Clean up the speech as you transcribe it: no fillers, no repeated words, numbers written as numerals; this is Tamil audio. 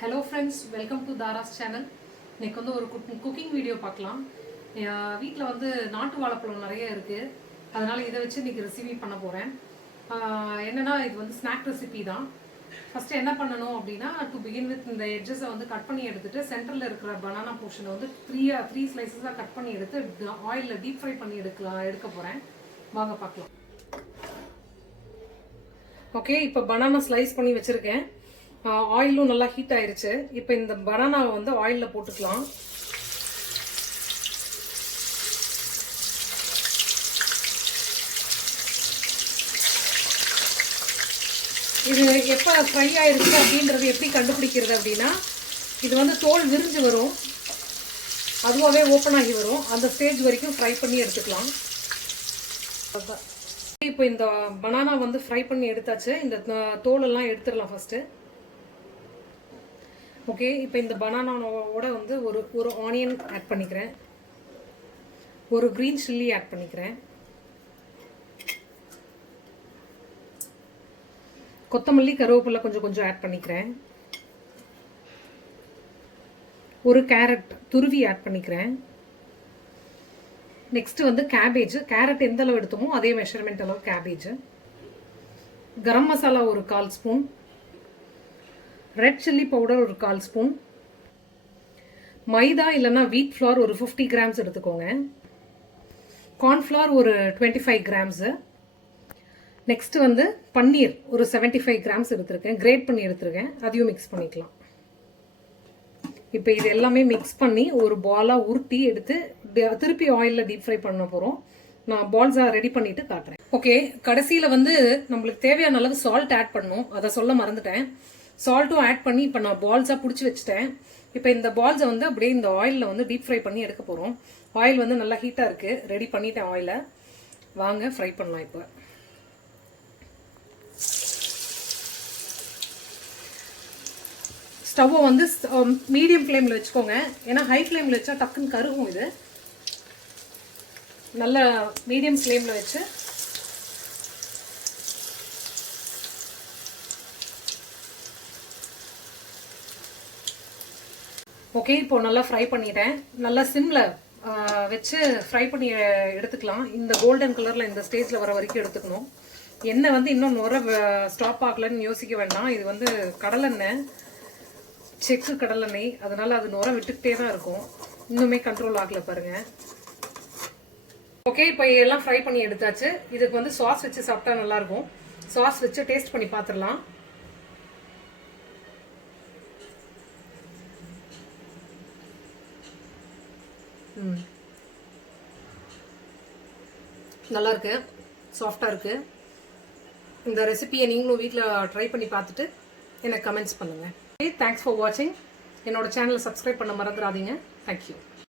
Hello friends, welcome to Dara's channel. இன்னைக்கு வந்து ஒரு குக்கிங் வீடியோ பார்க்கலாம். வீட்டில் வந்து நாட்டு வாழைப்பழம் நிறைய இருக்கு. அதனால இதை வச்சு இன்னைக்கு ரெசிபி பண்ண போறேன். என்னன்னா இது வந்து ஸ்நாக் ரெசிபி தான். ஃபர்ஸ்ட் என்ன பண்ணணும் அப்படின்னா டு பிகின் வித் இந்த எட்ஜஸை வந்து கட் பண்ணி எடுத்துட்டு சென்டரில் இருக்கிற பனானா போர்ஷனை வந்து த்ரீ ஸ்லைசஸாக கட் பண்ணி எடுத்து ஆயிலில் டீப் ஃப்ரை பண்ணி எடுக்க போகிறேன். வாங்க பார்க்கலாம். ஓகே, இப்போ பனானா ஸ்லைஸ் பண்ணி வச்சுருக்கேன். ஆயிலும் நல்லா ஹீட் ஆயிருச்சு. இப்போ இந்த பனானாவை வந்து ஆயிலில் போட்டுக்கலாம். இது எப்போ ஃப்ரை ஆயிருக்கு அப்படின்றது எப்படி கண்டுபிடிக்கிறது அப்படின்னா, இது வந்து தோல் விரிஞ்சு வரும், அதுவாகவே ஓப்பன் ஆகி வரும். அந்த ஸ்டேஜ் வரைக்கும் ஃப்ரை பண்ணி எடுத்துக்கலாம். இப்போ இந்த பனானா வந்து ஃப்ரை பண்ணி எடுத்தாச்சு. இந்த தோலெல்லாம் எடுத்துடலாம் ஃபர்ஸ்ட்டு. ஓகே, இப்போ இந்த பனானாவோட வந்து ஒரு ஆனியன் ஆட் பண்ணிக்கிறேன், ஒரு க்ரீன் சில்லி ஆட் பண்ணிக்கிறேன், கொத்தமல்லி கருவேப்பிலை கொஞ்சம் ஆட் பண்ணிக்கிறேன், ஒரு கேரட் துருவி ஆட் பண்ணிக்கிறேன். நெக்ஸ்ட் வந்து கேபேஜ். கேரட் எந்த அளவு எடுத்தோமோ அதே மெஷர்மெண்ட் அளவு கேபேஜ். கரம் மசாலா ஒரு 1/4 ஸ்பூன், ரெட் சில்லி பவுடர் ஒரு 1/4 ஸ்பூன், மைதா இல்லைன்னா வீட் ஃப்ளார் ஒரு 50 கிராம்ஸ் எடுத்துக்கோங்க, கார்ன்ஃப்ளவர் ஒரு 25 கிராம்ஸு. நெக்ஸ்ட் வந்து பன்னீர் ஒரு 75 கிராம்ஸ் எடுத்துருக்கேன், கிரேட் பண்ணி எடுத்துருக்கேன், அதையும் மிக்ஸ் பண்ணிக்கலாம். இப்போ இது எல்லாமே மிக்ஸ் பண்ணி ஒரு பாலாக உருட்டி எடுத்து திருப்பி ஆயிலில் டீப் ஃப்ரை பண்ண போகிறோம். நான் பால்ஸாக ரெடி பண்ணிட்டு காட்டுறேன். ஓகே, கடைசியில் வந்து நம்மளுக்கு தேவையான அளவு சால்ட் ஆட் பண்ணணும், அதை சொல்ல மறந்துட்டேன். சால்ட்டும் ஆட் பண்ணி இப்போ நான் பால்ஸாக பிடிச்சி வச்சுட்டேன். இப்போ இந்த பால்ஸை வந்து அப்படியே இந்த ஆயிலில் வந்து டீப் ஃப்ரை பண்ணி எடுக்க போகிறோம். ஆயில் வந்து நல்லா ஹீட்டாக இருக்குது, ரெடி பண்ணிட்டேன் ஆயிலை. வாங்க ஃப்ரை பண்ணலாம். இப்போ ஸ்டவ்வை வந்து மீடியம் ஃப்ளேமில் வச்சுக்கோங்க, ஏன்னா ஹை ஃப்ளேமில் வச்சா டக்குன்னு கருகும். இது நல்ல மீடியம் ஃப்ளேமில் வச்சு ஓகே, இப்போ நல்லா ஃப்ரை பண்ணிட்டேன். நல்லா சிம்மில் வச்சு ஃப்ரை பண்ணி எடுத்துக்கலாம். இந்த கோல்டன் கலரில் இந்த ஸ்டேஜில் வர வரைக்கும் எடுத்துக்கணும். எண்ணெய் வந்து இன்னும் நுர ஸ்டாப் ஆகலன்னு யோசிக்க வேண்டாம். இது வந்து கடலெண்ணெய், செக்கு கடலெண்ணெய், அதனால அது நுர விட்டுக்கிட்டே தான் இருக்கும். இன்னுமே கண்ட்ரோல் ஆகல பாருங்க. ஓகே, இப்போ எல்லாம் ஃப்ரை பண்ணி எடுத்தாச்சு. இதுக்கு வந்து சாஸ் வச்சு சாப்பிட்டா நல்லா இருக்கும். சாஸ் வச்சு டேஸ்ட் பண்ணி பார்த்துடலாம். நல்லா இருக்கு, சாஃப்டாக இருக்கு. இந்த ரெசிபியை நீங்களும் வீட்டில் ட்ரை பண்ணி பார்த்துட்டு எனக்கு கமெண்ட்ஸ் பண்ணுங்கள். தேங்க்ஸ் ஃபார் வாட்சிங். என்னோட சேனலை சப்ஸ்கிரைப் பண்ண மறந்துடாதீங்க. தேங்க்யூ.